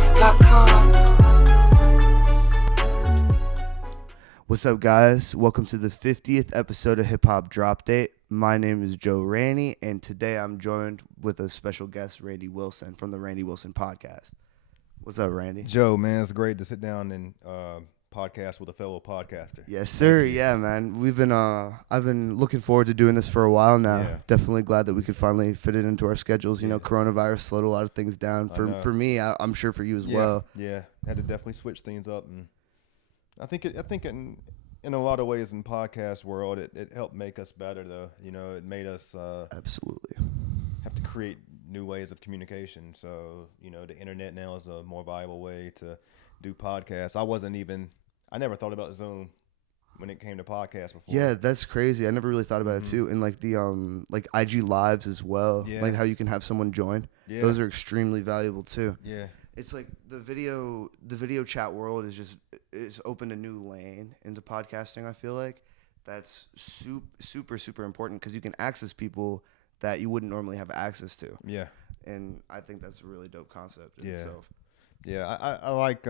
untiltedbeats.com. What's up, guys? Welcome to the 50th episode of Hip Hop Drop Date. My name is Joe Ranney, and today I'm joined with a special guest, Randy Wilson, from the Randy Wilson podcast. What's up, Randy? Joe, man, it's great to sit down and podcast with a fellow podcaster. Yes, sir. Yeah, man. I've been looking forward to doing this for a while now. Yeah. Definitely glad that we could finally fit it into our schedules. You know, coronavirus slowed a lot of things down. For me, I'm sure for you as well. Yeah, had to definitely switch things up, and I think in a lot of ways in podcast world, it helped make us better, though. You know, it made us Absolutely have to create new ways of communication. So, you know, the internet now is a more viable way to do podcasts. I never thought about Zoom when it came to podcasts before. Yeah, that's crazy. I never really thought about it too. And like the like IG lives as well. Yeah. Like how you can have someone join. Yeah. Those are extremely valuable too. Yeah. It's like the video chat world is opened a new lane into podcasting. I feel like that's super important because you can access people that you wouldn't normally have access to. Yeah. And I think that's a really dope concept in Yeah. itself. Yeah, I like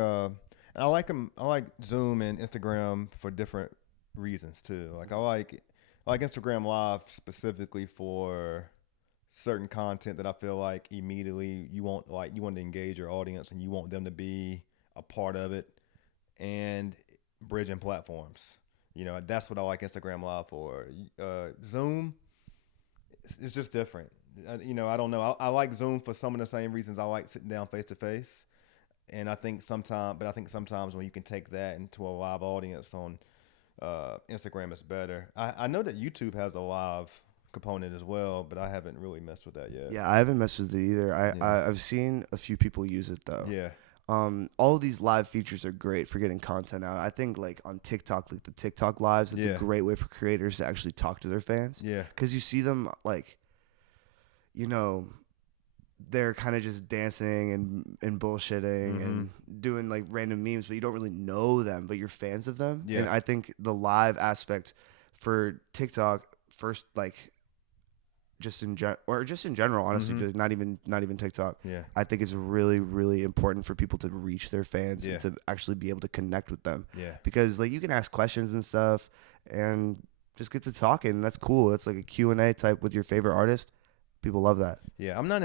Zoom and Instagram for different reasons too. Like I like Instagram Live specifically for certain content that I feel like immediately you want to engage your audience and you want them to be a part of it, and bridging platforms. You know, that's what I like Instagram Live for. Zoom, it's just different. You know, I don't know. I like Zoom for some of the same reasons I like sitting down face to face. And I think sometimes when you can take that into a live audience on Instagram, it's better. I know that YouTube has a live component as well, but I haven't really messed with that yet. Yeah, I haven't messed with it either. I've seen a few people use it though. Yeah. All of these live features are great for getting content out. I think like on TikTok, like the TikTok lives, it's a great way for creators to actually talk to their fans. Yeah. Because you see them like, you know, they're kind of just dancing and bullshitting and doing like random memes, but you don't really know them, but you're fans of them. Yeah. And I think the live aspect for TikTok, first, like just in general, honestly, just not even TikTok. Yeah. I think it's really, really important for people to reach their fans Yeah. and to actually be able to connect with them. Yeah. Because like you can ask questions and stuff and just get to talking. That's cool. It's like a Q&A type with your favorite artist. People love that. Yeah. I'm not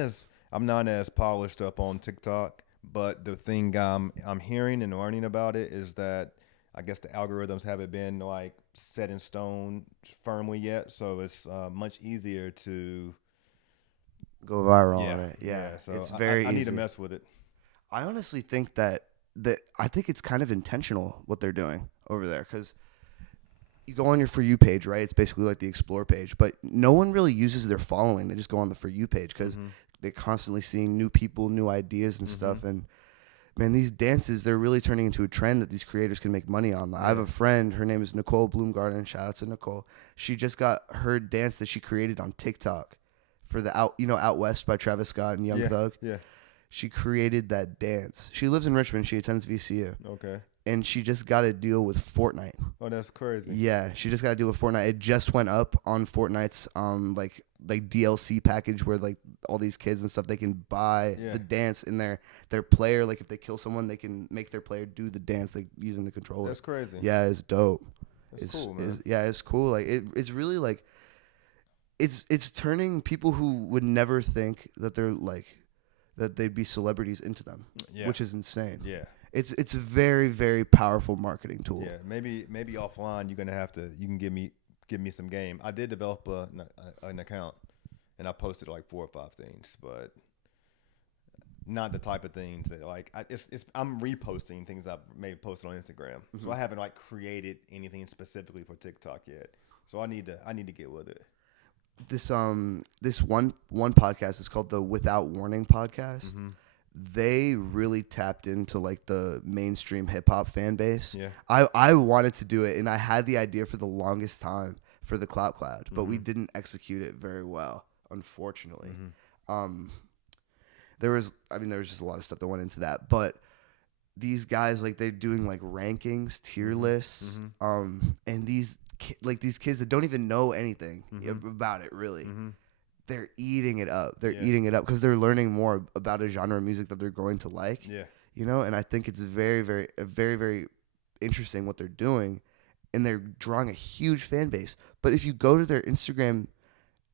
as polished up on TikTok, but the thing I'm hearing and learning about it is that I guess the algorithms haven't been like set in stone firmly yet, so it's much easier to Go viral on it. Yeah. So it's very I easy. need to mess with it. I honestly think that I think it's kind of intentional what they're doing over there, because you go on your For You page, right? It's basically like the Explore page, but no one really uses their following. They just go on the For You page because they're constantly seeing new people, new ideas and stuff. And man, these dances, they're really turning into a trend that these creators can make money on. I have a friend, her name is Nicole Bloomgarden. Shout out to Nicole. She just got her dance that she created on TikTok for the Out West by Travis Scott and Young Thug. Yeah. She created that dance. She lives in Richmond. She attends VCU. Okay. And she just got a deal with Fortnite. Oh, that's crazy. Yeah, she just got a deal with Fortnite. It just went up on Fortnite's like DLC package where like all these kids and stuff, they can buy the dance in their player. Like if they kill someone, they can make their player do the dance like using the controller. That's crazy. Yeah, it's dope. That's cool, man. It's cool. Like it's really like it's turning people who would never think that they're like that they'd be celebrities into them, which is insane. Yeah. It's a very, very powerful marketing tool. Yeah, maybe offline you can give me some game. I did develop an account, and I posted like 4 or 5 things, but not the type of things that like I'm reposting things I've maybe posted on Instagram. So I haven't like created anything specifically for TikTok yet. So I need to get with it. This one podcast is called the Without Warning podcast. They really tapped into like the mainstream hip hop fan base. Yeah. I wanted to do it, and I had the idea for the longest time for the Clout Cloud, but we didn't execute it very well, unfortunately. There was just a lot of stuff that went into that, but these guys, like, they're doing like rankings, tier lists, and these kids that don't even know anything about it really. They're eating it up. They're eating it up because they're learning more about a genre of music that they're going to like. Yeah. you know. And I think it's very interesting what they're doing, and they're drawing a huge fan base. But if you go to their Instagram,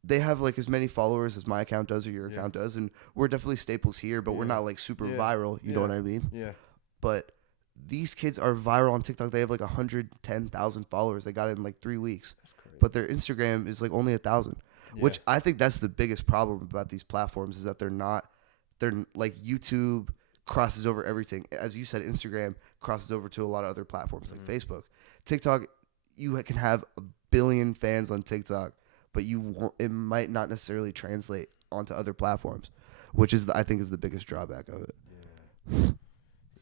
they have like as many followers as my account does or your account does, and we're definitely staples here, but we're not like super viral. You know what I mean? Yeah. But these kids are viral on TikTok. They have like 110,000 followers. They got it in like 3 weeks. That's crazy. But their Instagram is like only 1,000, which I think that's the biggest problem about these platforms is that they're like YouTube crosses over everything. As you said, Instagram crosses over to a lot of other platforms like Facebook. TikTok, you can have a billion fans on TikTok, but it might not necessarily translate onto other platforms, which is I think is the biggest drawback of it. Yeah.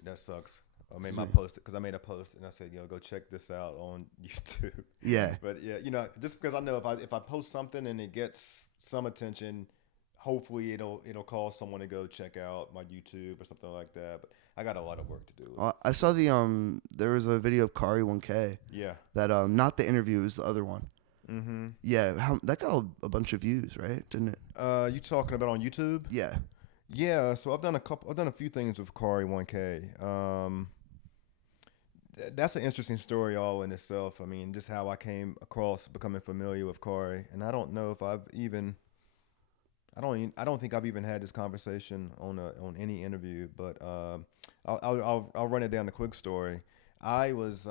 That sucks. I made my post because I made a post and I said, go check this out on YouTube. Yeah. But yeah, just because I know if I post something and it gets some attention, hopefully it'll cause someone to go check out my YouTube or something like that. But I got a lot of work to do. I saw there was a video of Kari 1K. Yeah. That not the interview, it was the other one. Mm-hmm. Yeah, that got a bunch of views, right? Didn't it? You talking about on YouTube? Yeah. Yeah, so I've done a few things with Kari 1K. That's an interesting story all in itself. I mean, just how I came across becoming familiar with Kari, and I don't know if I don't think I've even had this conversation on any interview, but I'll run it down a quick story. I was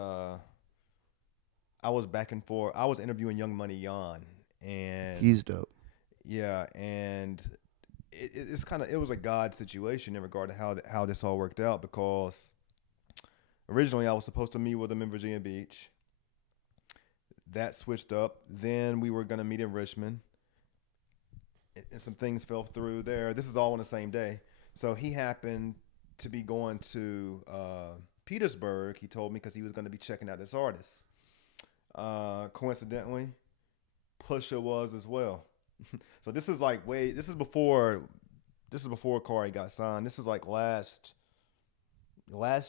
back and forth. I was interviewing Young Money Jan, and he's dope. Yeah, and it was a God situation in regard to how this all worked out, because originally I was supposed to meet with him in Virginia Beach. That switched up. Then we were going to meet in Richmond, and some things fell through there. This is all on the same day. So he happened to be going to Petersburg, he told me, because he was going to be checking out this artist. Coincidentally, Pusha was as well. So this is before Kari got signed. This is like last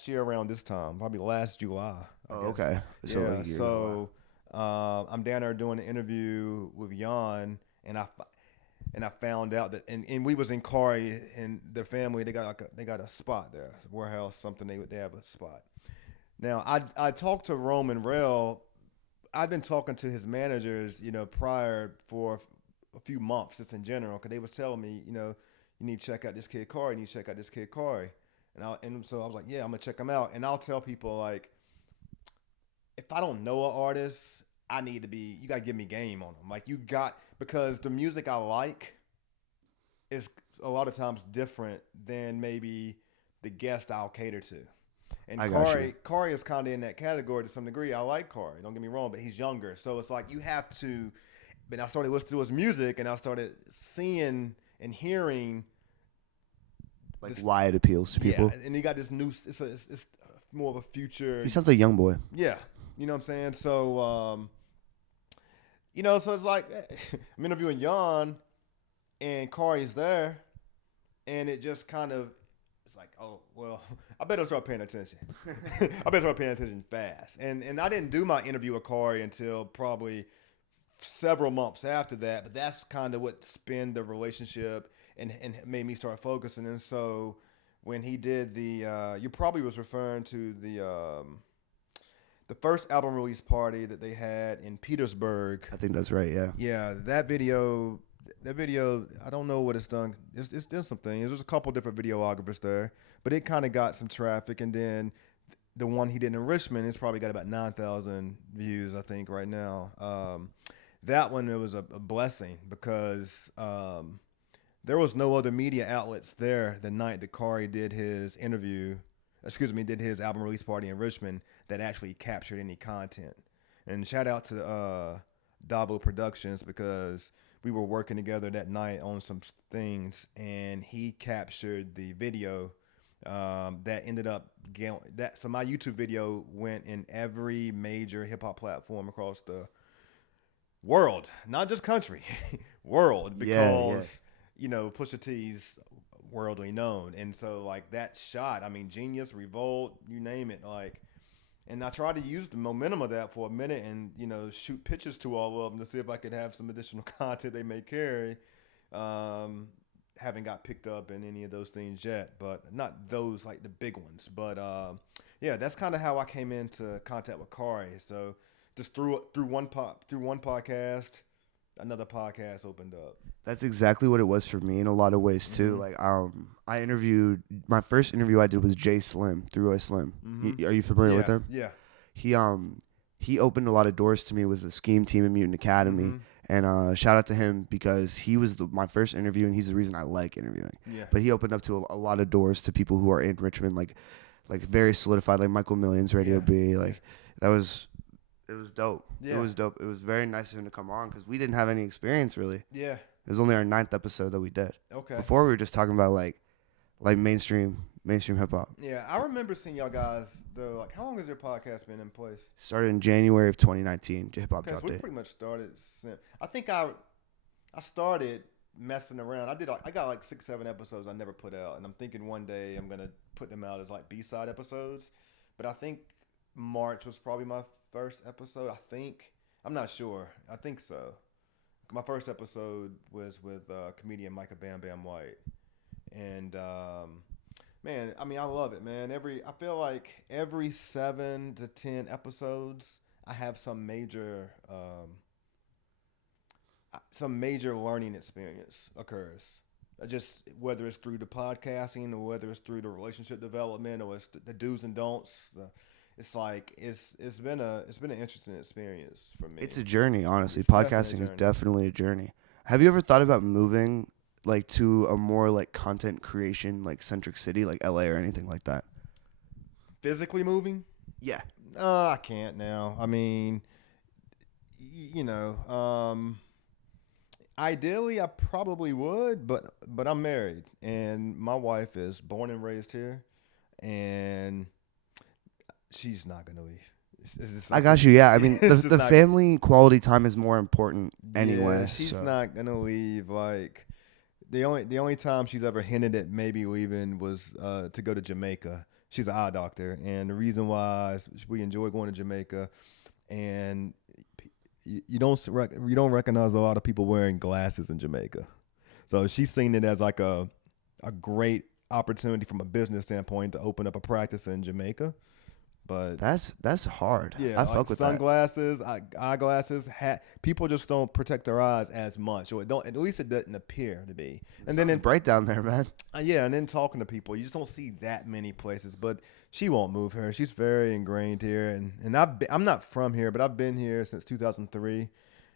year around this time, probably last July. Okay. So I'm down there doing an interview with Jan, and I found out that and we was in Kari and their family. They got a spot there, warehouse, something. They have a spot. Now I talked to Roman Rell. I've been talking to his managers, prior for a few months, just in general, because they was telling me, you need to check out this kid Kari. And so I was like, yeah, I'm gonna check him out. And I'll tell people, like, if I don't know an artist, you gotta give me game on them. Like, because the music I like is a lot of times different than maybe the guest I'll cater to. And Kari is kind of in that category to some degree. I like Kari, don't get me wrong, but he's younger. So it's like you have to. But I started listening to his music, and I started seeing and hearing why it appeals to people. Yeah, and he got this new. It's more of a future. He sounds like a young boy. Yeah, you know what I'm saying. So, so it's like I'm interviewing Jan, and Kari's there, and it just kind of. It's like, oh, well, I better start paying attention. I better start paying attention fast. And I didn't do my interview with Kari until probably several months after that. But that's kind of what spinned the relationship and made me start focusing. And so when he did you probably was referring to the first album release party that they had in Petersburg. I think that's right, yeah. Yeah, that video, I don't know what it's done. It's done some things. There's a couple different videographers there, but it kind of got some traffic. And then the one he did in Richmond, it's probably got about 9,000 views, I think, right now. That one, it was a blessing because there was no other media outlets there the night that Kari did his did his album release party in Richmond that actually captured any content. And shout out to Davo Productions, because we were working together that night on some things, and he captured the video that ended up so my YouTube video went in every major hip hop platform across the world, not just country, world, because Pusha T's worldly known. And so like that shot, I mean, Genius, Revolt, you name it, like. And I tried to use the momentum of that for a minute and, shoot pictures to all of them to see if I could have some additional content they may carry. haven't got picked up in any of those things yet, but not those like the big ones. But yeah, that's kind of how I came into contact with Kari. So just through one podcast, another podcast opened up. That's exactly what it was for me in a lot of ways too. Mhm. Like I interviewed my first interview I did was Jay Slim, Through Ice Slim. Are you familiar with him? Yeah. He opened a lot of doors to me with the Scheme team in Mutant Academy. And shout out to him because he was my first interview, and he's the reason I like interviewing. Yeah. But he opened up to a lot of doors to people who are in Richmond, like very solidified, like Michael Millions, Radio Yeah. B. Like it was dope. Yeah. It was dope. It was very nice of him to come on because we didn't have any experience really. Yeah. It was only our 9th episode that we did. Okay. Before we were just talking about like mainstream hip hop. Yeah, I remember seeing y'all guys though. Like, how long has your podcast been in place? Started in January of 2019. Hip Hop Okay, Drop so we Date. pretty much started since. I think I started messing around. I got like 6-7 episodes I never put out, and I'm thinking one day I'm gonna put them out as like B-side episodes. But I think March was probably my first episode. I'm not sure. I think so. My first episode was with comedian Micah Bam Bam White, and man, I mean, I love it, man. I feel like every 7 to 10 episodes, I have some major learning experience occurs. Just whether it's through the podcasting or whether it's through the relationship development or it's the do's and don'ts. It's like it's been an interesting experience for me. It's a journey, honestly. It's definitely a Podcasting is journey. definitely a journey. Have you ever thought about moving like to a more like content creation like centric city like LA or anything like that? Physically moving? Yeah. I can't now. I mean, ideally I probably would, but I'm married and my wife is born and raised here, and she's not gonna leave. It's just I got you. Yeah. I mean, It's just the not- family quality time is more important anyway. Yeah, she's so. not gonna leave. Like the only time she's ever hinted at maybe leaving was to go to Jamaica. She's an eye doctor, and the reason why is we enjoy going to Jamaica, and you don't recognize a lot of people wearing glasses in Jamaica. So she's seen it as like a great opportunity from a business standpoint to open up a practice in Jamaica. But That's hard. yeah, I like fuck with sunglasses, eyeglasses, hat. People just don't protect their eyes as much, or at least it doesn't appear to be. that. And then It's bright down there, man. yeah, and then talking to people, you just don't see that many places. But she won't move here. She's very ingrained here, and I'm not from here, but I've been here since 2003,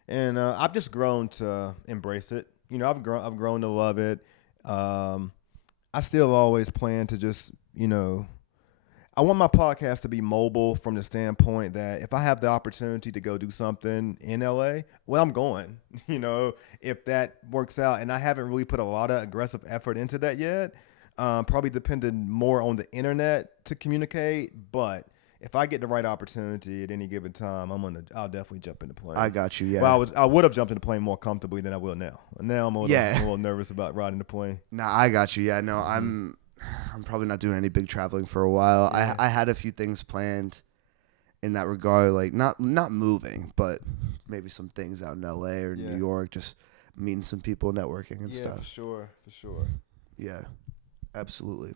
and I've just grown to embrace it. I've grown to love it. I still always plan to just I want my podcast to be mobile from the standpoint that if I have the opportunity to go do something in LA, well, I'm going, if that works out. And I haven't really put a lot of aggressive effort into that yet. Probably depending more on the internet to communicate. But if I get the right opportunity at any given time, I'll definitely jump in the plane. I got you. Yeah. Well, I would have jumped in the plane more comfortably than I will now. Now I'm a Yeah. little nervous about riding the plane. Nah, I got you. Yeah, no, I'm probably not doing any big traveling for a while. Yeah. I had a few things planned in that regard, like not moving, but maybe some things out in LA or Yeah. New York, just meeting some people, networking and Yeah, stuff. for sure. Yeah, absolutely.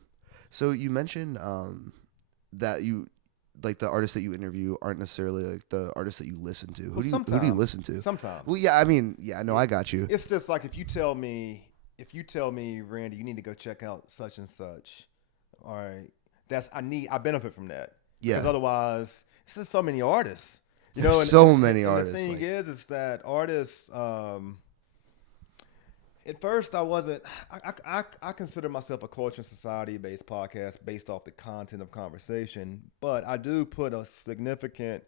So you mentioned that you like the artists that you interview aren't necessarily like the artists that you listen to. Who do you sometimes. listen to? Sometimes. Well, yeah, I mean, yeah, no, I got you. It's just like if you tell me, Randy, you need to go check out such and such. All right, I benefit from that. Yeah. Because otherwise, it's just so many artists. There's so many and artists, The thing like- is that artists. At first, I wasn't. I consider myself a culture and society based podcast based off the content of conversation, but I do put a significant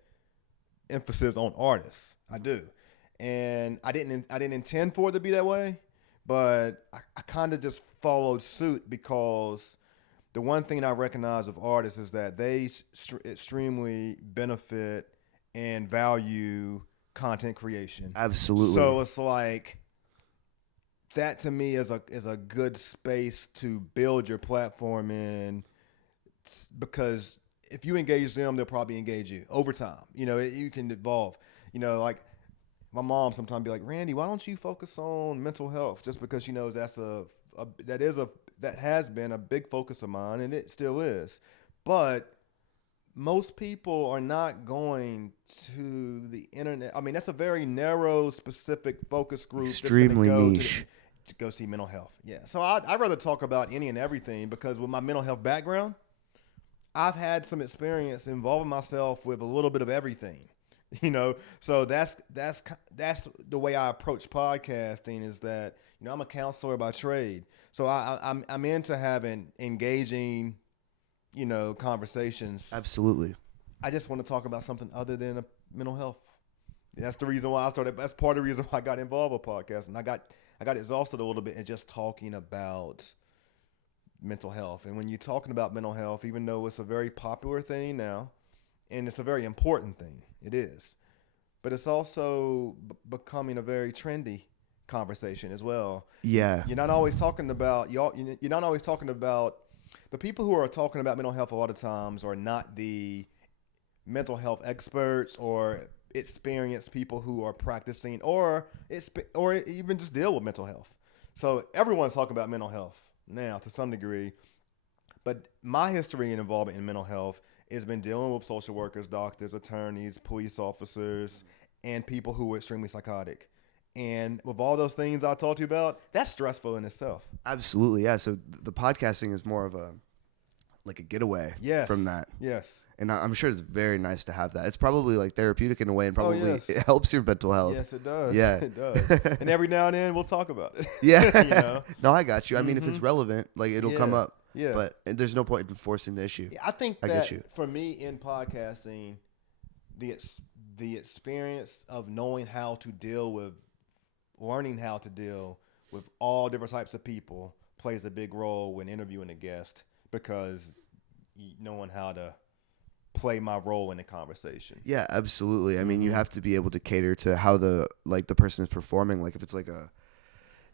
emphasis on artists. I do, and I didn't intend for it to be that way, but I kind of just followed suit because the one thing I recognize of artists is that they extremely benefit and value content creation. Absolutely. So it's like that to me is a good space to build your platform in, because if you engage them, they'll probably engage you over time. You can evolve. Like my mom sometimes be like, Randy, why don't you focus on mental health? Just because she knows that's a that has been a big focus of mine, and it still is. But most people are not going to the internet. I mean, that's a very narrow, specific focus group. Extremely that's niche. To go see mental health. Yeah. So I'd rather talk about any and everything, because with my mental health background, I've had some experience involving myself with a little bit of everything. So that's the way I approach podcasting, is that, I'm a counselor by trade. So I'm into having engaging, conversations. Absolutely. I just want to talk about something other than mental health. That's the reason why I started. That's part of the reason why I got involved with podcasting. I got exhausted a little bit in just talking about mental health. And when you're talking about mental health, even though it's a very popular thing now, and it's a very important thing, it is, but it's also becoming a very trendy conversation as well. Yeah. You're not always talking about You're not always talking about the people who are talking about mental health. A lot of times are not the mental health experts or experienced people who are practicing or even just deal with mental health. So everyone's talking about mental health now to some degree, but my history and involvement in mental health has been dealing with social workers, doctors, attorneys, police officers, and people who are extremely psychotic. And with all those things I talked to you about, that's stressful in itself. Absolutely, yeah. So the podcasting is more of a getaway from that. Yes. And I'm sure it's very nice to have that. It's probably like therapeutic in a way, and probably yes. it helps your mental health. Yes, it does. Yeah. It does. And every now and then we'll talk about it. Yeah. No, I got you. I mean, if it's relevant, it'll come up. Yeah. But there's no point in forcing the issue. I think that get you. For me in podcasting, the experience of knowing how to deal with, learning how to deal with all different types of people plays a big role when interviewing a guest, because knowing how to play my role in the conversation. Yeah, absolutely. I mean, you have to be able to cater to how the person is performing. Like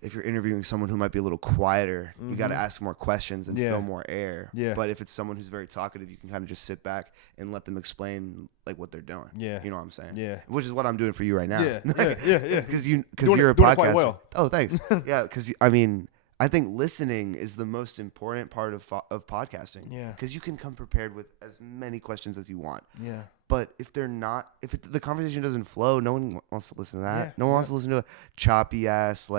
if you're interviewing someone who might be a little quieter, you got to ask more questions and fill more air. Yeah. But if it's someone who's very talkative, you can kind of just sit back and let them explain what they're doing. Yeah. You know what I'm saying? Yeah. Which is what I'm doing for you right now. Yeah. Because you're a podcaster. Quite well. Oh, thanks. Yeah. Because I think listening is the most important part of podcasting. Yeah. Because you can come prepared with as many questions as you want. Yeah. But if the conversation doesn't flow, no one wants to listen to that. Yeah. No one wants to listen to a choppy ass,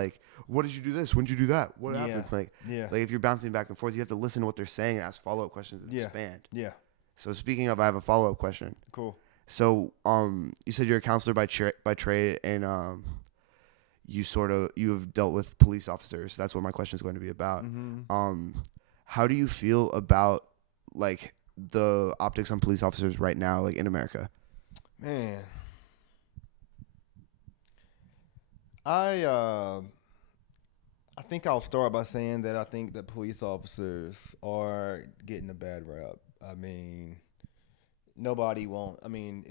what did you do this? When did you do that? What happened? If you're bouncing back and forth, you have to listen to what they're saying and ask follow-up questions and expand. Yeah. So speaking of, I have a follow-up question. Cool. So, you said you're a counselor by trade, and you have dealt with police officers. That's what my question is going to be about. Mm-hmm. How do you feel about the optics on police officers right now, in America? Man, I think I'll start by saying that I think that police officers are getting a bad rap. I mean, nobody won't. I mean,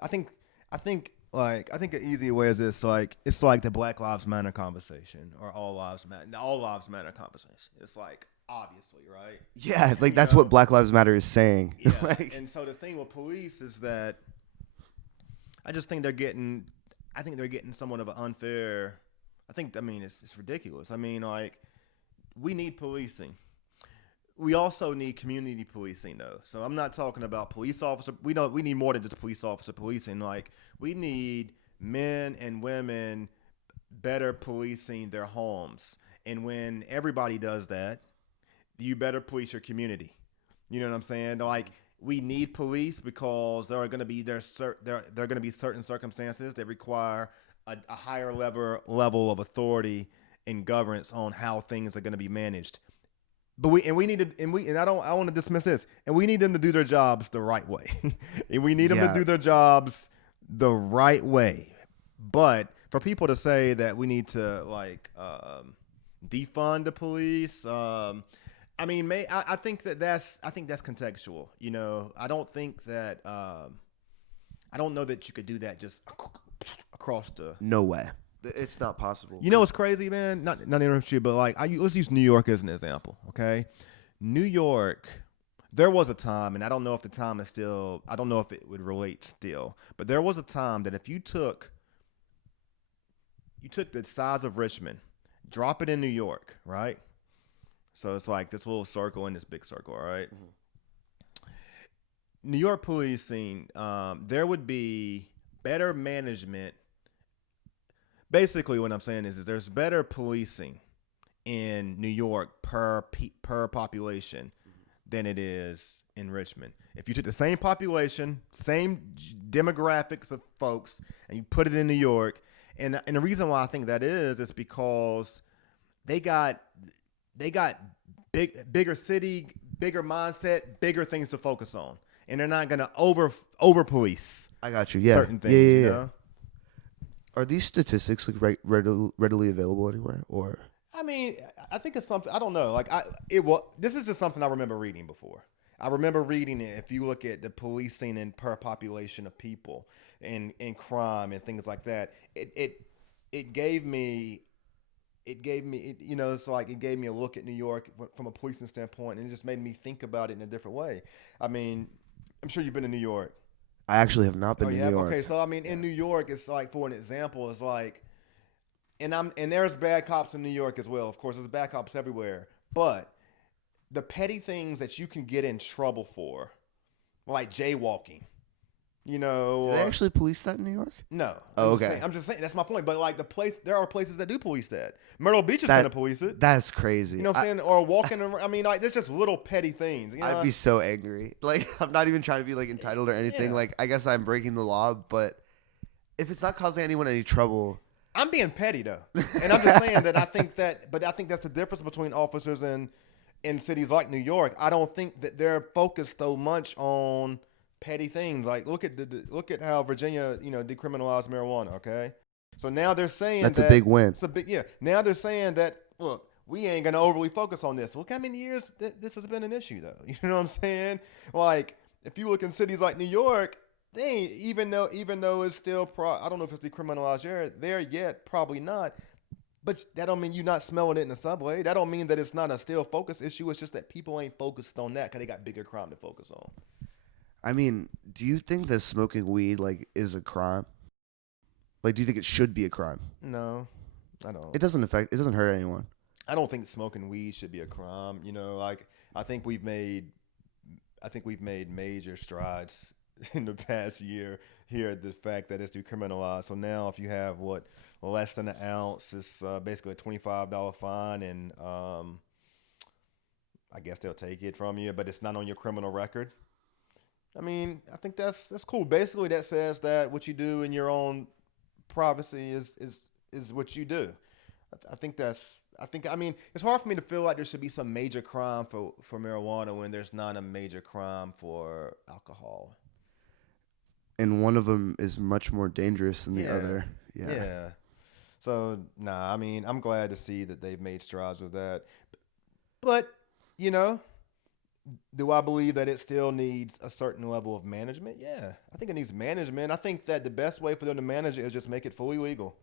I think an easy way is this, it's like the Black Lives Matter conversation, or all lives matter conversation. It's obviously, right? Yeah, that's what Black Lives Matter is saying. Yeah. And so the thing with police is that I think they're getting somewhat of an unfair. It's ridiculous. We need policing. We also need community policing, though. So I'm not talking about police officer. We need more than just police officer policing. We need men and women better policing their homes. And when everybody does that, you better police your community. You know what I'm saying? We need police because there are going to be certain circumstances that require a higher level of authority and governance on how things are going to be managed. But I want to dismiss this. And we need them to do their jobs the right way. And we need them to do their jobs the right way. But for people to say that we need to defund the police, I think that's contextual. I don't think that I don't know that you could do that just across the. No way. It's not possible. You know what's crazy, man? Not to interrupt you, but let's use New York as an example, okay? New York, there was a time, and I don't know if the time is still. I don't know if it would relate still, but there was a time that if you took the size of Richmond, drop it in New York, right? So it's like this little circle and this big circle, all right? New York policing, there would be better management. Basically, what I'm saying is there's better policing in New York per population than it is in Richmond. If you took the same population, same demographics of folks, and you put it in New York, and the reason why I think that is because they got bigger city, bigger mindset, bigger things to focus on, and they're not gonna over police. I got you. Yeah. Certain things. Yeah. You know? Are these statistics like readily available anywhere, or? I mean, I think it's something, I don't know. Like this is just something I remember reading before. I remember reading it. If you look at the policing and per population of people and crime and things like that, it gave me, you know, it's like it gave me a look at New York from a policing standpoint, and it just made me think about it in a different way. I mean, I'm sure you've been to New York. I actually have not been to New York. Okay, so I mean, in New York, it's like, for an example, it's like, and there's bad cops in New York as well. Of course, there's bad cops everywhere. But the petty things that you can get in trouble for, like jaywalking, you know. Do they actually police that in New York? No. Oh, okay. I'm just saying, that's my point. But like there are places that do police that. Myrtle Beach is going to police it. That's crazy. You know what I'm saying? Or walking around. I mean, like, there's just little petty things. You know? I'd be so angry. Like, I'm not even trying to be like entitled or anything. Yeah. Like, I guess I'm breaking the law, but if it's not causing anyone any trouble. I'm being petty though, and I'm just saying that I think that's the difference between officers in cities like New York. I don't think that they're focused so much on petty things. Like look at how Virginia, you know, decriminalized marijuana. Okay, so now they're saying that's a big win. It's a big, yeah. Now they're saying that, look, we ain't gonna overly focus on this. Look how many years this has been an issue though. You know what I'm saying? Like if you look in cities like New York. They ain't, even though it's still I don't know if it's decriminalized there yet, probably not. But that don't mean you're not smelling it in the subway. That don't mean that it's not a still focus issue. It's just that people ain't focused on that because they got bigger crime to focus on. I mean, do you think that smoking weed like is a crime? Like, do you think it should be a crime? No, I don't. It doesn't hurt anyone. I don't think smoking weed should be a crime. You know, like I think we've made major strides in the past year here, the fact that it's decriminalized. So now if you have less than an ounce, it's basically a $25 fine, and I guess they'll take it from you, but it's not on your criminal record. I mean, I think that's cool. Basically, that says that what you do in your own privacy is what you do. I mean, it's hard for me to feel like there should be some major crime for marijuana when there's not a major crime for alcohol. And one of them is much more dangerous than the other. Yeah. So, I mean, I'm glad to see that they've made strides with that. But, you know, do I believe that it still needs a certain level of management? Yeah, I think it needs management. I think that the best way for them to manage it is just make it fully legal.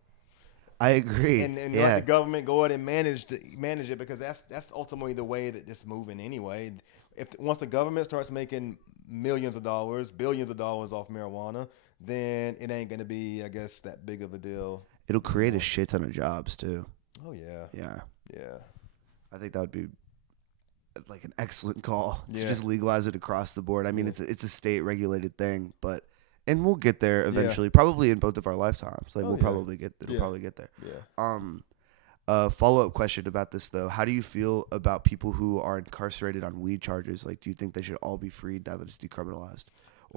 I agree. And let the government go ahead and manage it, because that's ultimately the way that it's moving anyway. Once the government starts making millions of dollars, billions of dollars off marijuana, then it ain't gonna be, I guess, that big of a deal. It'll create a shit ton of jobs too. Oh yeah. Yeah. I think that would be like an excellent call to Yeah. just legalize it across the board. I mean, it's a state regulated thing, and we'll get there eventually, probably in both of our lifetimes. Like it'll probably get there. Yeah. Follow-up question about this though. How do you feel about people who are incarcerated on weed charges? Like, do you think they should all be freed now that it's decriminalized?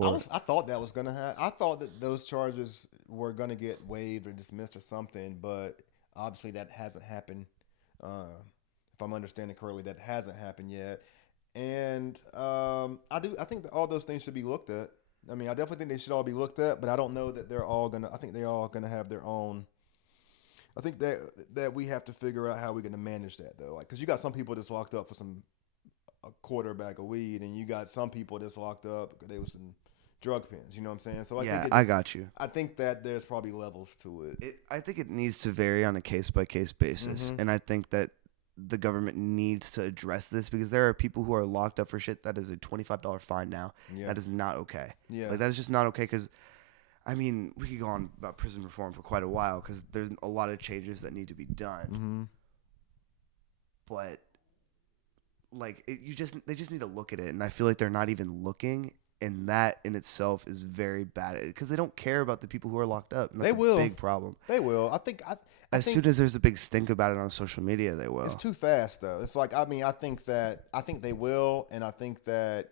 I thought that was gonna happen. I thought that those charges were gonna get waived or dismissed or something, but obviously that hasn't happened. If I'm understanding correctly, that hasn't happened yet. And I think that all those things should be looked at. I mean, I definitely think they should all be looked at, but I don't know that I think they're all gonna have their own. I think that we have to figure out how we're gonna manage that though. Like, cause you got some people that's locked up for a quarter bag of weed, and you got some people that's locked up because they was some drug pens. You know what I'm saying? So I got you. I think that there's probably levels to it. I think it needs to vary on a case-by-case basis. Mm-hmm. And I think that the government needs to address this, because there are people who are locked up for shit that is a $25 fine now. Yeah. That is not okay. Yeah. Like, that is just not okay, because, I mean, we could go on about prison reform for quite a while, because there's a lot of changes that need to be done. Mm-hmm. but like they just need to look at it, and I feel like they're not even looking, and that in itself is very bad because they don't care about the people who are locked up, and that's a big problem. They will. As soon as there's a big stink about it on social media, they will. It's too fast though. It's like, I mean, I think they will, and I think that,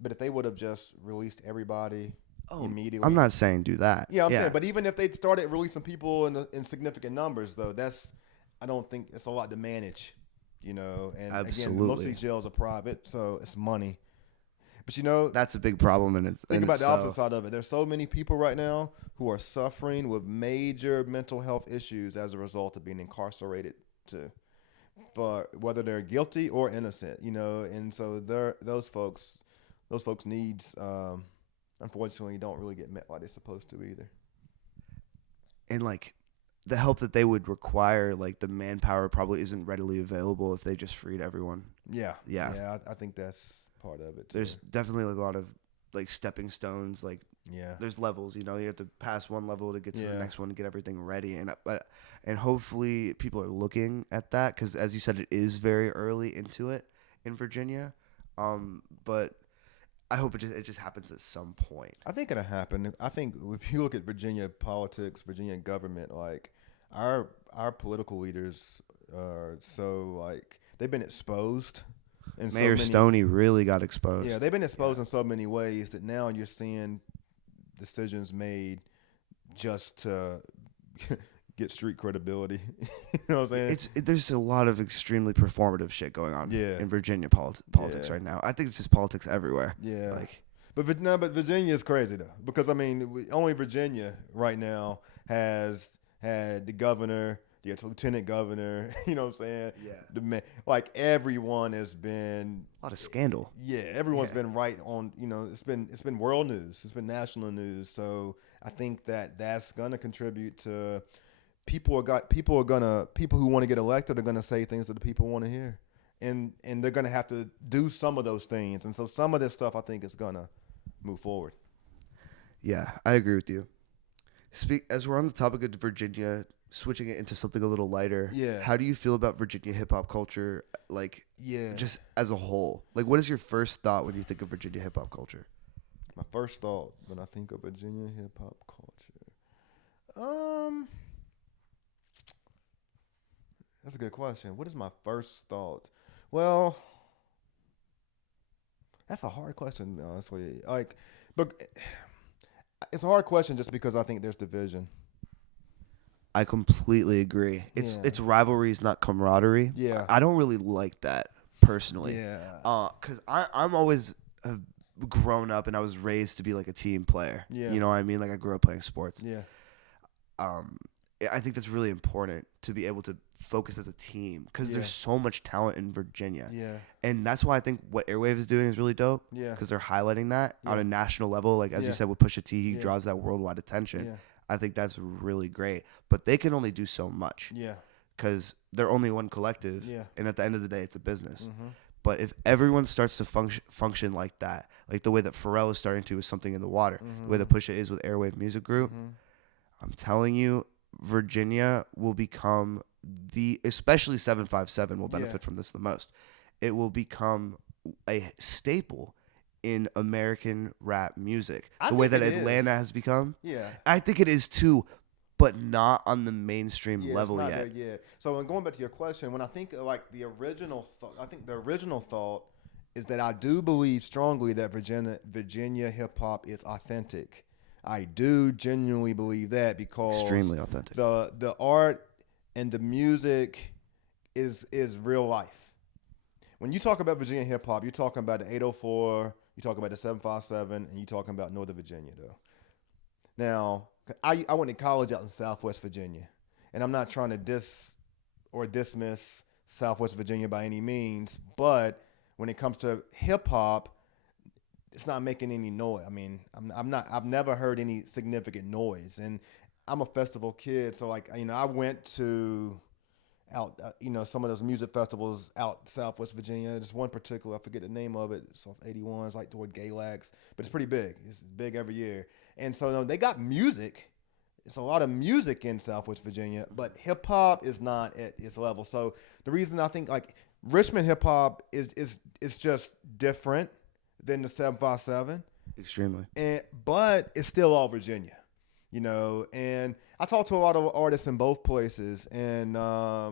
but if they would have just released everybody immediately. I'm not saying do that. Yeah, I'm saying, but even if they started releasing people in significant numbers, though, I don't think it's a lot to manage, you know. And Absolutely. Again, most of these jails are private, so it's money. But you know, that's a big problem. Think about the opposite side of it. There's so many people right now who are suffering with major mental health issues as a result of being incarcerated, for whether they're guilty or innocent, you know. And so those folks' needs, unfortunately, don't really get met like they're supposed to either. And like the help that they would require, like the manpower probably isn't readily available if they just freed everyone. Yeah. I think that's part of it too. There's definitely like a lot of like stepping stones. Like there's levels. You know, you have to pass one level to get to the next one to get everything ready. And hopefully people are looking at that because, as you said, it is very early into it in Virginia. But I hope it just happens at some point. I think it'll happen. I think if you look at Virginia politics, Virginia government, like our political leaders are so like they've been exposed. And Mayor Stoney really got exposed. Yeah, they've been exposed in so many ways that now you're seeing decisions made just to get street credibility. You know what I'm saying? There's a lot of extremely performative shit going on in Virginia politics right now. I think it's just politics everywhere. Yeah. But Virginia is crazy though, because I mean, only Virginia right now has had the governor, the lieutenant governor, you know what I'm saying? Yeah. Like everyone has been a lot of scandal. Yeah, everyone's been right on. You know, it's been world news. It's been national news. So I think that's gonna contribute to people who want to get elected are gonna say things that the people want to hear, and they're gonna have to do some of those things. And so some of this stuff I think is gonna move forward. Yeah, I agree with you. As we're on the topic of Virginia, switching it into something a little lighter. Yeah. How do you feel about Virginia hip hop culture? Like, just as a whole. Like, what is your first thought when you think of Virginia hip hop culture? My first thought when I think of Virginia hip hop culture, that's a good question. What is my first thought? Well, that's a hard question, honestly. But it's a hard question just because I think there's division. I completely agree. It's rivalries, not camaraderie. Yeah. I don't really like that personally. Yeah. Because I'm always have grown up and I was raised to be like a team player. Yeah. You know what I mean? Like I grew up playing sports. Yeah. I think that's really important to be able to focus as a team because there's so much talent in Virginia. Yeah. And that's why I think what Airwave is doing is really dope. Yeah. Because they're highlighting that on a national level. Like as you said with Pusha T, he draws that worldwide attention. Yeah. I think that's really great. But they can only do so much. Yeah. Because they're only one collective. Yeah. And at the end of the day, it's a business. Mm-hmm. But if everyone starts to function like that, like the way that Pharrell is starting to with Something in the Water, the way that Pusha is with Airwave Music Group, I'm telling you, Virginia will become especially 757 will benefit from this the most. It will become a staple in American rap music. The way that Atlanta has become. Yeah. I think it is too, but not on the mainstream level yet. There yet. So going back to your question, when I think of like the original thought, I think the original thought is that I do believe strongly that Virginia hip hop is authentic. I do genuinely believe that because extremely authentic. The art and the music is real life. When you talk about Virginia hip hop, you're talking about the 804, you're talking about the 757, and you're talking about Northern Virginia though. Now, I went to college out in Southwest Virginia, and I'm not trying to dismiss Southwest Virginia by any means, but when it comes to hip hop, it's not making any noise. I mean, I've never heard any significant noise, and I'm a festival kid, so like, you know, I went to some of those music festivals out Southwest Virginia. There's one particular, I forget the name of it. It's off 81. It's like toward Galax, but it's pretty big. It's big every year, and so they got music. it's a lot of music in Southwest Virginia, but hip hop is not at its level. So the reason I think like Richmond hip hop is just different than the 757, Extremely. but it's still all Virginia, you know. And I talk to a lot of artists in both places, and I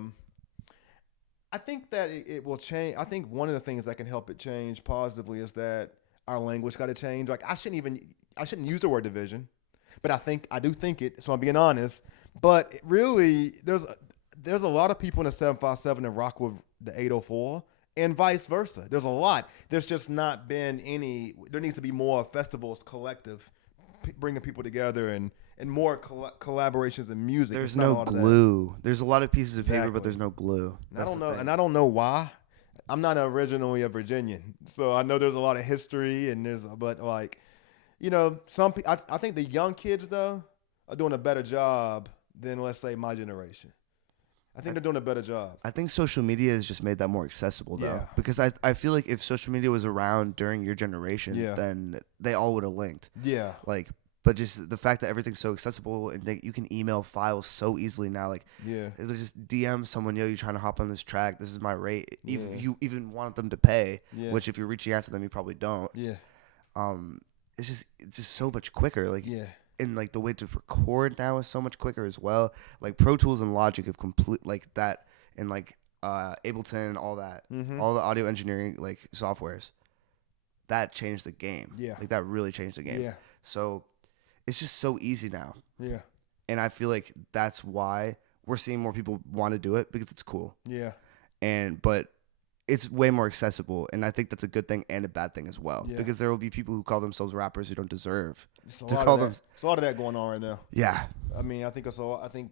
think that it will change. I think one of the things that can help it change positively is that our language got to change. Like I shouldn't use the word division, but I do think it. So I'm being honest. But really, there's a lot of people in the 757 that rock with the 804, and vice versa. There's a lot. There's just not been any. There needs to be more festivals, collective, bringing people together, and more collaborations in music. There's no glue. There's a lot of pieces of paper, but there's no glue. I don't know, and I don't know why. I'm not originally a Virginian, so I know there's a lot of history, but like, you know, I think the young kids though are doing a better job than, let's say, my generation. I think they're doing a better job. I think social media has just made that more accessible, though. Yeah. Because I feel like if social media was around during your generation, then they all would have linked. Yeah. Like, but just the fact that everything's so accessible and you can email files so easily now. Like, they just DM someone, yo, you trying to hop on this track? This is my rate. Even if you even want them to pay, which if you're reaching out to them, you probably don't. Yeah. It's just so much quicker. Like, and like the way to record now is so much quicker as well. Like Pro Tools and Logic have complete like that, and like Ableton, all that, all the audio engineering like softwares. That changed the game. Yeah, like that really changed the game. Yeah. So it's just so easy now. Yeah. And I feel like that's why we're seeing more people want to do it, because it's cool. Yeah. But it's way more accessible, and I think that's a good thing and a bad thing as well. Yeah. Because there will be people who call themselves rappers who don't deserve to call them. There's a lot of that going on right now. Yeah. I mean, I think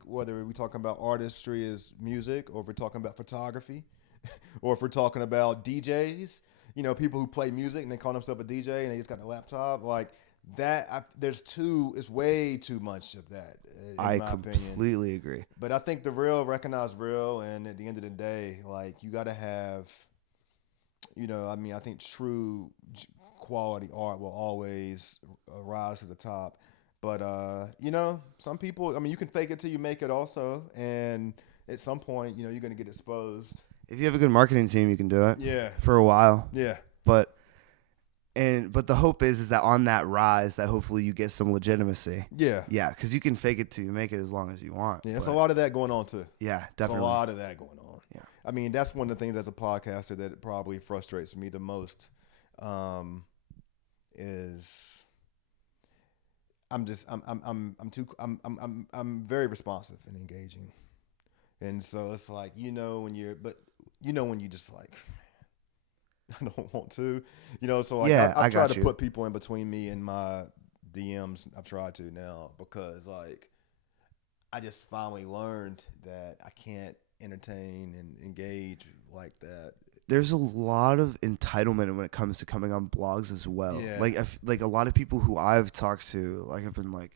whether we're talking about artistry as music, or if we're talking about photography, or if we're talking about DJs, you know, people who play music and they call themselves a DJ and they just got a laptop, like that. It's way too much of that. I completely agree. But I think the real recognize real, and at the end of the day, like you got to have, you know, I mean, I think true quality art will always rise to the top. But you know, some people, I mean, you can fake it till you make it also, and at some point, you know, you're gonna get exposed. If you have a good marketing team, you can do it. Yeah. For a while. Yeah. But the hope is that on that rise, that hopefully you get some legitimacy. Yeah. Yeah, because you can fake it till you make it as long as you want. Yeah, there's a lot of that going on too. Yeah, definitely. There's a lot of that going on. Yeah. I mean, that's one of the things as a podcaster that probably frustrates me the most. Is I'm very responsive and engaging, and so it's like when you just like I don't want to, you know. So like I try to put people in between me and my DMs. I've tried to now, because like I just finally learned that I can't entertain and engage like that. There's a lot of entitlement when it comes to coming on blogs as well. Yeah. Like a lot of people who I've talked to, like have been like,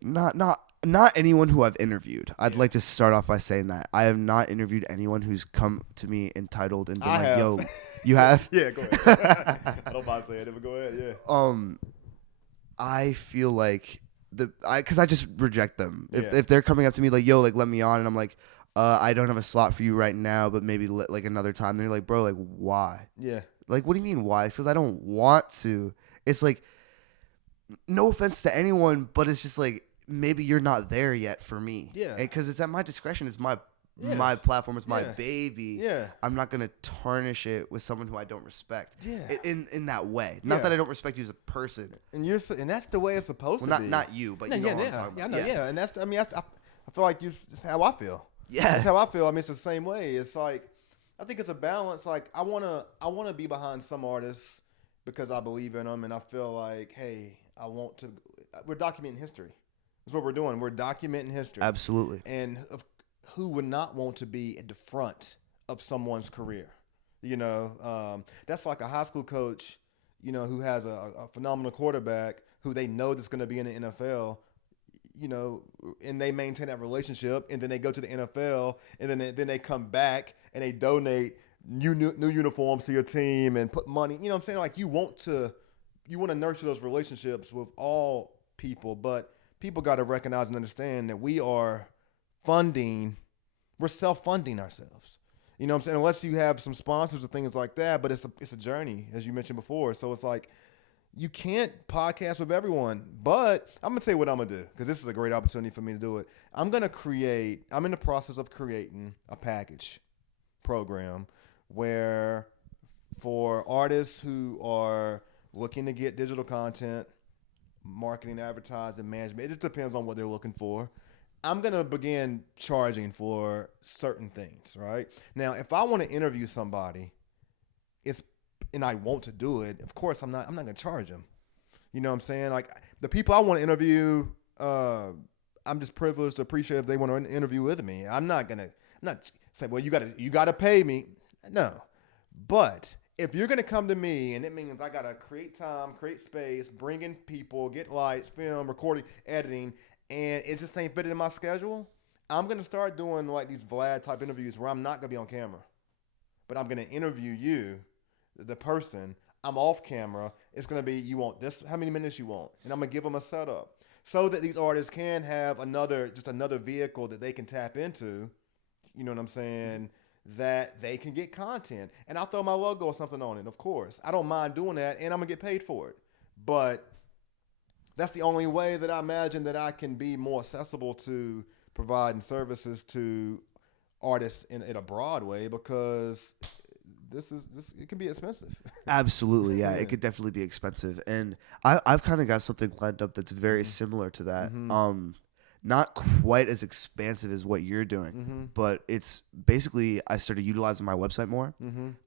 not anyone who I've interviewed. I'd like to start off by saying that I have not interviewed anyone who's come to me entitled and been yo, you have? Yeah, go ahead. I don't mind saying it, but go ahead. Yeah. I feel like because I just reject them. If they're coming up to me like, yo, like let me on, and I'm like, I don't have a slot for you right now, but maybe like another time. They're like, bro, like why? Yeah. Like, what do you mean why? It's because I don't want to. It's like, no offense to anyone, but it's just like, maybe you're not there yet for me. Yeah. Because it's at my discretion. It's my platform. It's my baby. Yeah. I'm not gonna tarnish it with someone who I don't respect. Yeah. In that way. Not that I don't respect you as a person. And that's the way it's supposed to be. Not you, but you know what I'm talking about. Yeah. And that's I feel like that's how I feel. Yeah. That's how I feel. I mean, it's the same way. It's like, I think it's a balance. Like, I wanna be behind some artists because I believe in them, and I feel like, hey, we're documenting history. That's what we're doing. We're documenting history. Absolutely. And who would not want to be at the front of someone's career? You know, that's like a high school coach, you know, who has a phenomenal quarterback who they know that's going to be in the NFL, you know, and they maintain that relationship, and then they go to the NFL, and then they come back and they donate new uniforms to your team and put money. You know what I'm saying? Like, you want to nurture those relationships with all people, but people got to recognize and understand that we're self-funding ourselves. You know what I'm saying? Unless you have some sponsors or things like that, but it's a journey, as you mentioned before. So it's like, you can't podcast with everyone, but I'm going to tell you what I'm going to do, because this is a great opportunity for me to do it. I'm in the process of creating a package program where, for artists who are looking to get digital content, marketing, advertising, management, it just depends on what they're looking for. I'm going to begin charging for certain things, right? Now, if I want to interview somebody, and I want to do it, of course I'm not going to charge them. You know what I'm saying? Like, the people I want to interview, I'm just privileged to appreciate if they want to interview with me. I'm not say, well, you got to pay me. No. But if you're going to come to me, and it means I got to create time, create space, bring in people, get lights, film, recording, editing, and it just ain't fitting in my schedule, I'm going to start doing like these Vlad type interviews where I'm not going to be on camera, but I'm going to interview you, the person. I'm off camera. It's going to be, you want this, how many minutes you want, and I'm going to give them a setup so that these artists can have another vehicle that they can tap into, you know what I'm saying, that they can get content. And I'll throw my logo or something on it, of course. I don't mind doing that, and I'm going to get paid for it. But that's the only way that I imagine that I can be more accessible to providing services to artists in a broad way, because this it can be expensive. Absolutely, yeah. It could definitely be expensive, and I've kind of got something lined up that's very similar to that. Not quite as expansive as what you're doing, but it's basically, I started utilizing my website more,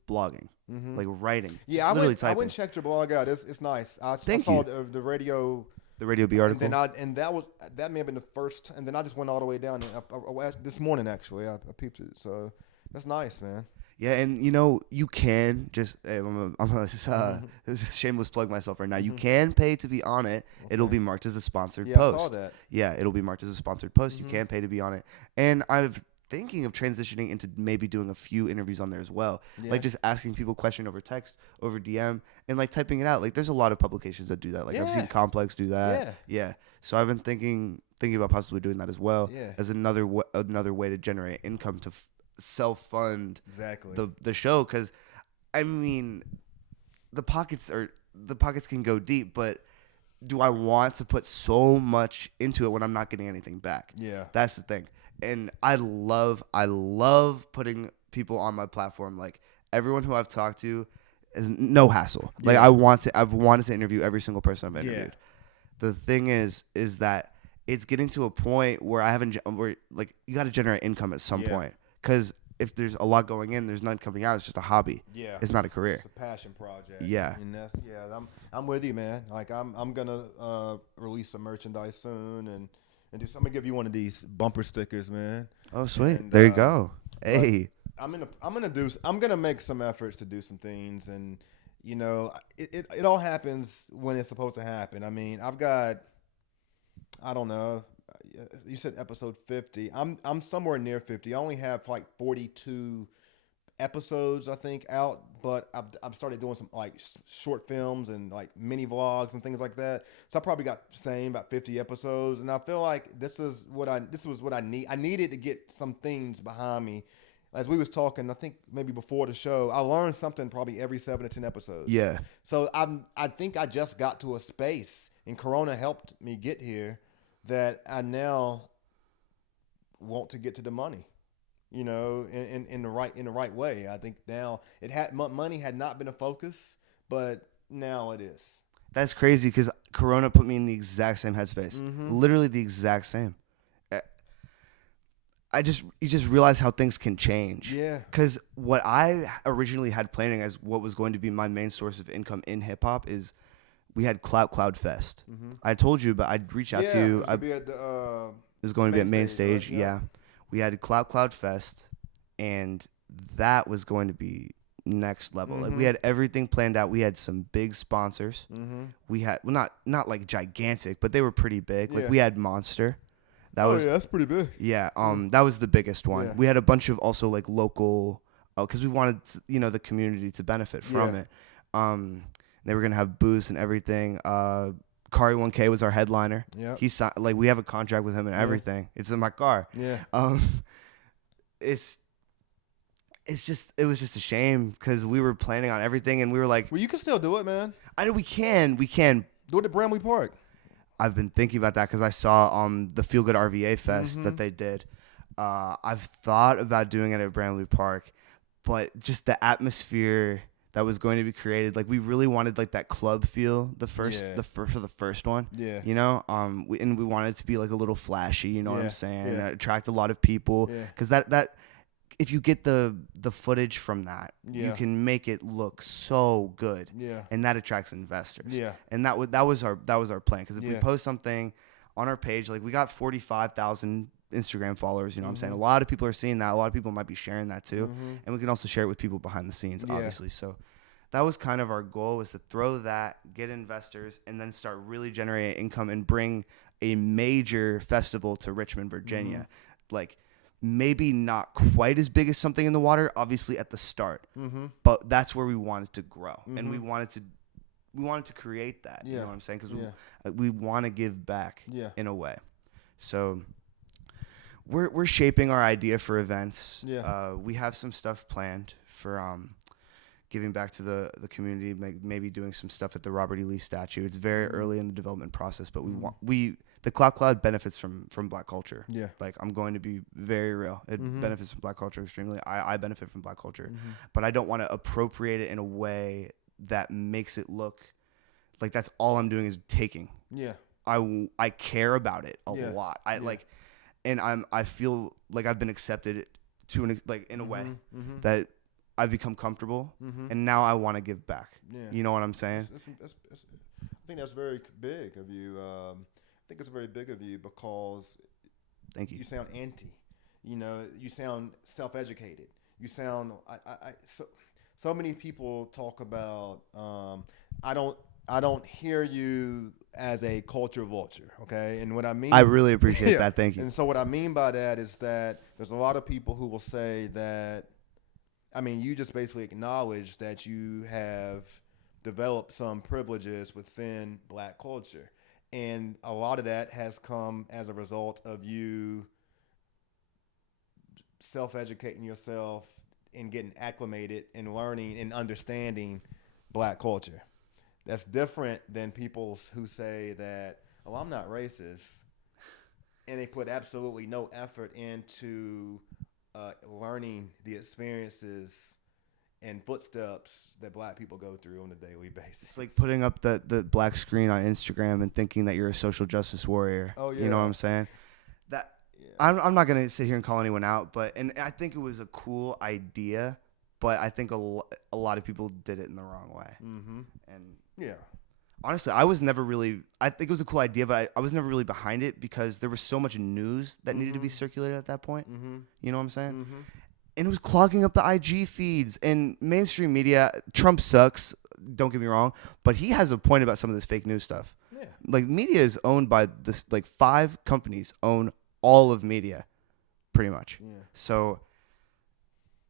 blogging, like writing. Yeah, I went and checked your blog out. It's nice. I saw the radio. The Radio B article. And that may have been the first. And then I just went all the way down. And this morning, actually, I peeped it. So that's nice, man. Yeah, and you can just, I'm gonna shameless plug myself right now. You can pay to be on it. Okay. It'll be marked as a sponsored post. I saw that. Yeah, it'll be marked as a sponsored post. You can pay to be on it. And I've thinking of transitioning into maybe doing a few interviews on there as well. Yeah. Like just asking people question over text, over DM, and like typing it out. Like there's a lot of publications that do that. Like I've seen Complex do that. Yeah. So I've been thinking about possibly doing that as well as another way to generate income to self-fund the show. Because I mean, the pockets can go deep, but do I want to put so much into it when I'm not getting anything back? Yeah, that's the thing. And I love putting people on my platform. Like everyone who I've talked to is no hassle. Like I've wanted to interview every single person I've interviewed. The thing is that it's getting to a point where where you got to generate income at some point. Because if there's a lot going in, there's none coming out. It's just a hobby. Yeah, it's not a career. It's a passion project. Yeah, and I'm with you, man. Like I'm gonna release some merchandise soon and do something. I'm gonna give you one of these bumper stickers, man. Oh, sweet. And, there you go. Hey, I'm gonna make some efforts to do some things, and it all happens when it's supposed to happen. I mean, I don't know. You said episode 50. I'm somewhere near 50. I only have like 42 episodes, I think, out, but I've started doing some like short films and like mini vlogs and things like that. So I probably got about 50 episodes, and I feel like this was what I need. I needed to get some things behind me. As we was talking, I think maybe before the show, I learned something probably every 7 to 10 episodes. Yeah. So I think I just got to a space, and Corona helped me get here, that I now want to get to the money. In the right way. I think now money had not been a focus, but now it is. That's crazy because Corona put me in the exact same headspace, literally the exact same. You just realize how things can change. Yeah. Because what I originally had planning as what was going to be my main source of income in hip hop is we had Cloud Fest. I told you, but I'd reach out to you. It was going to be at main stage. Right? Yeah. We had Cloud Fest, and that was going to be next level. Like we had everything planned out. We had some big sponsors. We had not like gigantic, but they were pretty big. Like we had Monster. That's pretty big. Yeah, that was the biggest one. Yeah. We had a bunch of also like local, because we wanted the community to benefit from it. They were gonna have booths and everything. Kari 1K was our headliner. Yep. He signed, like, we have a contract with him and everything. It's in my car. Yeah. It was just a shame because we were planning on everything and we were like, Well, you can still do it, man. I know we can. Do it at Bramley Park. I've been thinking about that because I saw the Feel Good RVA Fest that they did. I've thought about doing it at Bramley Park, but just the atmosphere that was going to be created, like we really wanted like that club feel for the first one. Yeah. You know, we wanted it to be like a little flashy. You know what I'm saying? Yeah. Attract a lot of people because that if you get the footage from that, you can make it look so good. Yeah. And that attracts investors. Yeah. And that was our plan because if we post something on our page, like we got 45,000 Instagram followers, you know what I'm saying? A lot of people are seeing that. A lot of people might be sharing that too. And we can also share it with people behind the scenes, obviously. So that was kind of our goal, was to throw that, get investors, and then start really generating income and bring a major festival to Richmond, Virginia. Like maybe not quite as big as Something in the Water, obviously at the start, but that's where we wanted to grow. And we wanted to create that, you know what I'm saying? Because we want to give back in a way. So we're shaping our idea for events. We have some stuff planned for giving back to the community, maybe doing some stuff at the Robert E. Lee statue. It's very early in the development process, but the Cloud benefits from Black culture. Yeah, like I'm going to be very real. It benefits from Black culture extremely. I benefit from Black culture, but I don't want to appropriate it in a way that makes it look like that's all I'm doing is taking. Yeah, I care about it a lot. I feel like I've been accepted in a way that I've become comfortable, and now I want to give back. Yeah. You know what I'm saying? I think that's very big of you. I think it's very big of you because thank you. You sound anti. You know, you sound self-educated. You sound so many people talk about. I don't hear you as a culture vulture, okay? And what I mean, I really appreciate that. Thank you. And so what I mean by that is that there's a lot of people who will say that. I mean, you just basically acknowledge that you have developed some privileges within Black culture. And a lot of that has come as a result of you self-educating yourself and getting acclimated and learning and understanding Black culture. That's different than people who say that, oh, I'm not racist. And they put absolutely no effort into learning the experiences and footsteps that Black people go through on a daily basis. It's like putting up the black screen on Instagram and thinking that you're a social justice warrior. Oh yeah, you know what I'm saying? That I'm not gonna sit here and call anyone out, and I think it was a cool idea, but I think a lot of people did it in the wrong way. And honestly, I think it was a cool idea, but I was never really behind it because there was so much news that needed to be circulated at that point. You know what I'm saying? And it was clogging up the IG feeds and mainstream media. Trump sucks, don't get me wrong, but he has a point about some of this fake news stuff. Yeah. Like media is owned by this, like 5 companies own all of media pretty much. Yeah. So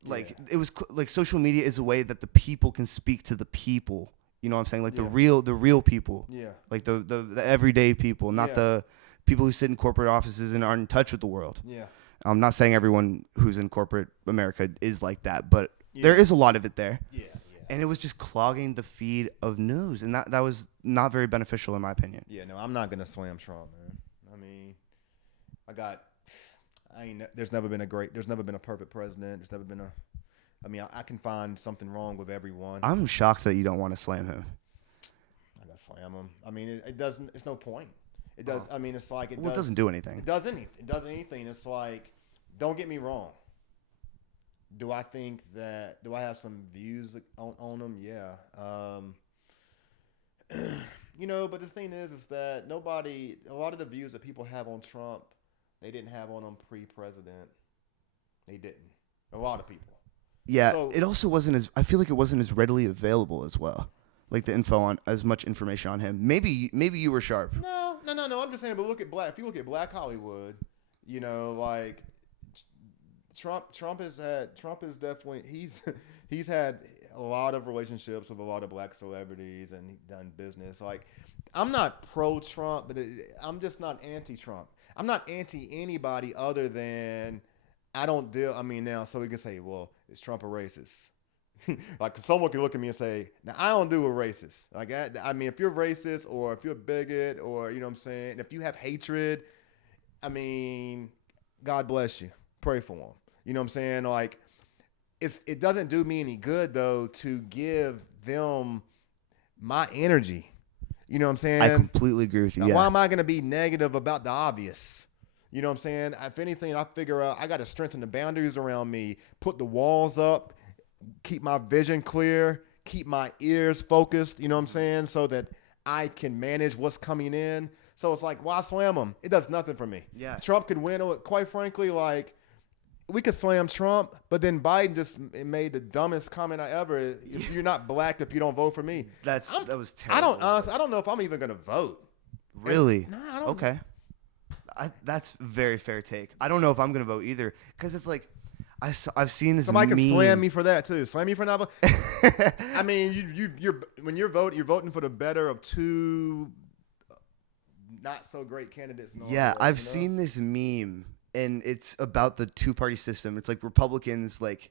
it was like social media is a way that the people can speak to the people. You know what I'm saying? Like the real people. Yeah. Like the everyday people, not the people who sit in corporate offices and aren't in touch with the world. Yeah. I'm not saying everyone who's in corporate America is like that, but there is a lot of it there. Yeah. And it was just clogging the feed of news, and that was not very beneficial in my opinion. Yeah, no, I'm not gonna slam Trump, man. I mean, there's never been a perfect president. There's never been I can find something wrong with everyone. I'm shocked that you don't want to slam him. I gotta slam him. I mean, it doesn't. It's no point. It does. I mean, it's like it doesn't do anything. It does anything. It's like, don't get me wrong. Do I think that? Do I have some views on him? Yeah. But the thing is that a lot of the views that people have on Trump, they didn't have on him pre-president. They didn't. A lot of people. Yeah, so, it also wasn't I feel like it wasn't as readily available as well. Like the info on as much information on him. Maybe you were sharp. No. I'm just saying, but if you look at Black Hollywood, like Trump is definitely he's had a lot of relationships with a lot of Black celebrities and he's done business. Like I'm not pro-Trump, but I'm just not anti-Trump. I'm not anti anybody other than I don't deal. I mean, now, so we can say, well, is Trump a racist? Like, someone can look at me and say, now, I don't do a racist. Like, I mean, if you're racist or if you're a bigot or, you know what I'm saying, if you have hatred, I mean, God bless you. Pray for them. You know what I'm saying? Like, it doesn't do me any good, though, to give them my energy. You know what I'm saying? I completely agree with you. Now, Yeah. why am I going to be negative about the obvious? You know what I'm saying? If anything, I figure out I got to strengthen the boundaries around me, put the walls up, keep my vision clear, keep my ears focused, you know what I'm saying? So that I can manage what's coming in. So it's like, why slam him? It does nothing for me. Yeah. Trump could win. Quite frankly, like, we could slam Trump, but then Biden just made the dumbest comment I ever. If you're not black, if you don't vote for me. That was terrible. I don't know if I'm even going to vote. Really? Nah, I don't. Okay. That's a very fair take. I don't know if I'm going to vote either because it's like I've seen this Somebody meme. can slam me for that too. Slam me for not voting. I mean, you're when you're voting for the better of two not so great candidates. Yeah, I've seen this meme, and it's about the two-party system. It's like Republicans, like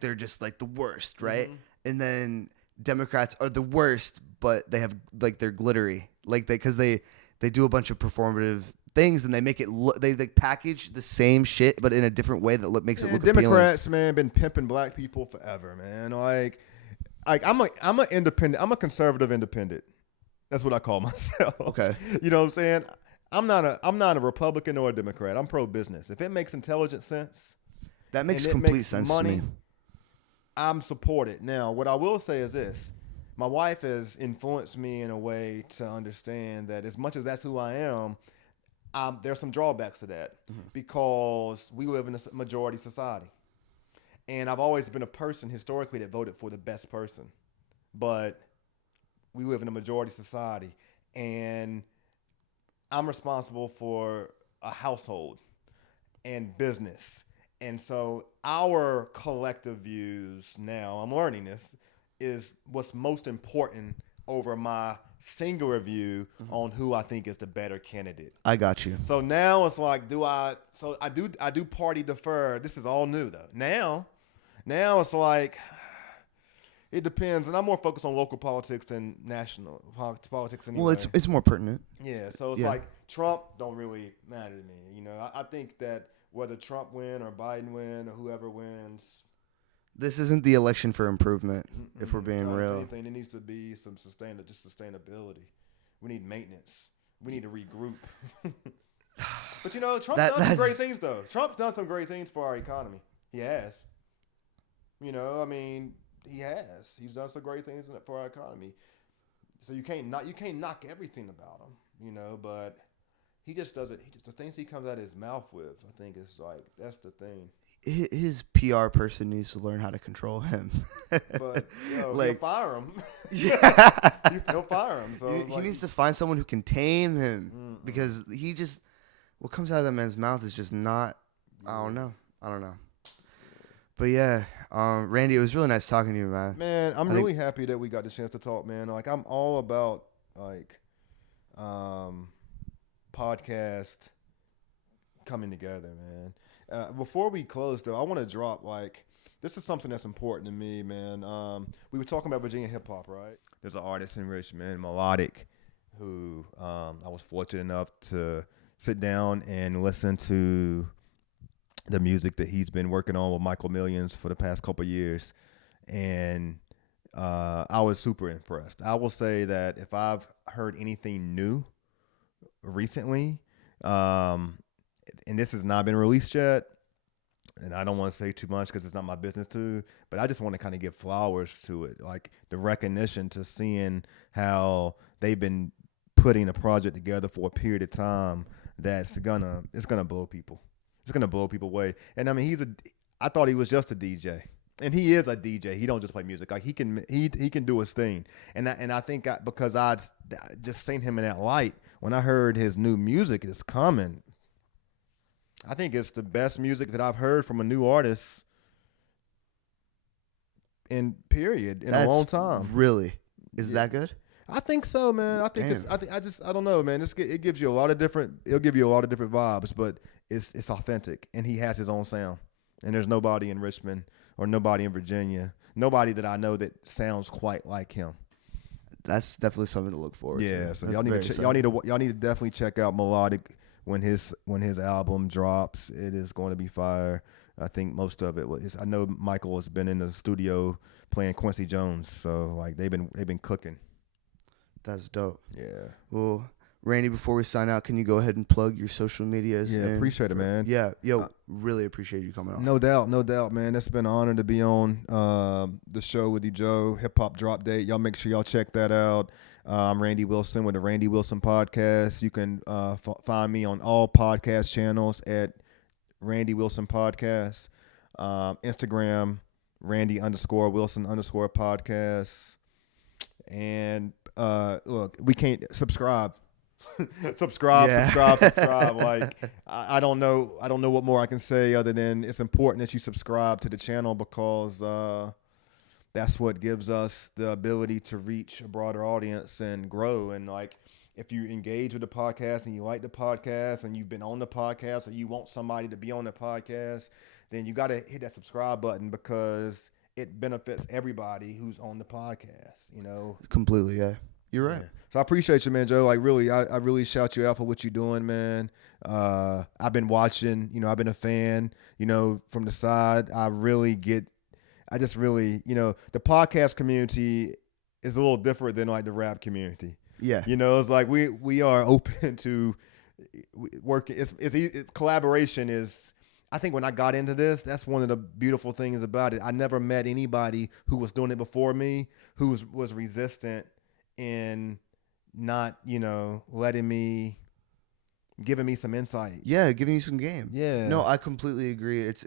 they're just like the worst, right? Mm-hmm. And then Democrats are the worst, but they have like they're glittery, like because they do a bunch of performative things, and they make it they package the same shit but in a different way that makes it look Democrats, appealing. man, been pimping black people forever, man. Like I'm a independent. I'm a conservative independent. That's what I call myself. Okay. You know what I'm saying? I'm not a Republican or a Democrat. I'm pro business. If it makes intelligent sense, That makes and it complete makes sense money, to me. I'm supported. Now, what I will say is this. My wife has influenced me in a way to understand that as much as that's who I am, there's some drawbacks to that because we live in a majority society. And I've always been a person historically that voted for the best person. But we live in a majority society. And I'm responsible for a household and business. And so our collective views now, I'm learning this, is what's most important over my singular view on who I think is the better candidate. I got you. So now it's like, I do party defer. This is all new though. Now it's like, it depends. And I'm more focused on local politics than national politics anyway. Well, it's more pertinent. Yeah. So it's like Trump don't really matter to me. You know, I think that whether Trump win or Biden win or whoever wins, This isn't the election for improvement, if we're being real. If anything, there needs to be some sustainability. We need maintenance. We need to regroup. But you know, Trump's done some great things though. Trump's done some great things for our economy. He has. You know, I mean, he has. He's done some great things for our economy. So you can't knock everything about him, you know, but he just does it. The things he comes out of his mouth with, I think is like, that's the thing. His PR person needs to learn how to control him. But he'll fire him. Yeah. He'll fire him. So he needs to find someone who can tame him because what comes out of that man's mouth is just not. I don't know. But yeah, Randy, it was really nice talking to you, man. Man, I'm really happy that we got the chance to talk, man. Like, I'm all about like podcast coming together, man. Before we close, though, I want to drop, like, this is something that's important to me, man. We were talking about Virginia hip hop, right? There's an artist in Richmond, Melodic, who I was fortunate enough to sit down and listen to the music that he's been working on with Michael Millions for the past couple of years. And I was super impressed. I will say that if I've heard anything new recently, and this has not been released yet, and I don't want to say too much because it's not my business to, but I just want to kind of give flowers to it, like the recognition to seeing how they've been putting a project together for a period of time it's gonna blow people. It's gonna blow people away. And I mean, I thought he was just a DJ, and he is a DJ. He don't just play music. Like he can do his thing. And I think because I'd just seen him in that light, when I heard his new music is coming, I think it's the best music that I've heard from a new artist in a long time. Really? Is that good? I think so, man. I think Damn. it's. I don't know, man. It gives you a lot of different. It'll give you a lot of different vibes, but it's authentic, and he has his own sound. And there's nobody in Richmond or nobody in Virginia, nobody that I know that sounds quite like him. That's definitely something to look forward to. Yeah, so That's y'all need to definitely check out Melodic when his album drops. It is going to be fire. I think most of it was. I know Michael has been in the studio playing Quincy Jones, so like they've been cooking. That's dope. Yeah. Well, Randy, before we sign out, can you go ahead and plug your social medias? Yeah, appreciate it, man. Yeah, really appreciate you coming on. No doubt, man. It's been an honor to be on the show with you, Joe. Hip Hop Drop Date. Y'all make sure y'all check that out. I'm Randy Wilson with the Randy Wilson Podcast. You can find me on all podcast channels at Randy Wilson Podcast. Instagram, Randy_Wilson_ podcast. And look, we can't subscribe. subscribe. Like I don't know what more I can say other than it's important that you subscribe to the channel because that's what gives us the ability to reach a broader audience and grow. And like if you engage with the podcast and you like the podcast and you've been on the podcast and you want somebody to be on the podcast, then you got to hit that subscribe button because it benefits everybody who's on the podcast, you know. Completely, yeah. You're right. Yeah. So I appreciate you, man, Joe. Like really, I really shout you out for what you're doing, man. I've been watching, you know, I've been a fan, you know, from the side. I just really, you know, the podcast community is a little different than like the rap community. Yeah. You know, it's like we are open to working. Collaboration is, I think when I got into this, that's one of the beautiful things about it. I never met anybody who was doing it before me who was resistant in not, you know, giving me some insight. Yeah, giving you some game. Yeah. No, I completely agree. It's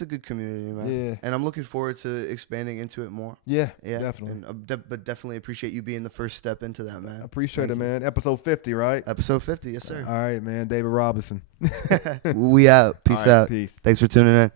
a good community, man. Yeah. And I'm looking forward to expanding into it more. Yeah, Yeah, definitely. And, but definitely appreciate you being the first step into that, man. I appreciate Thank it, you. man. Episode 50, right? Episode 50, yes, sir. All right, man. David Robinson. We out. Peace All right, out. Peace. Thanks for tuning in.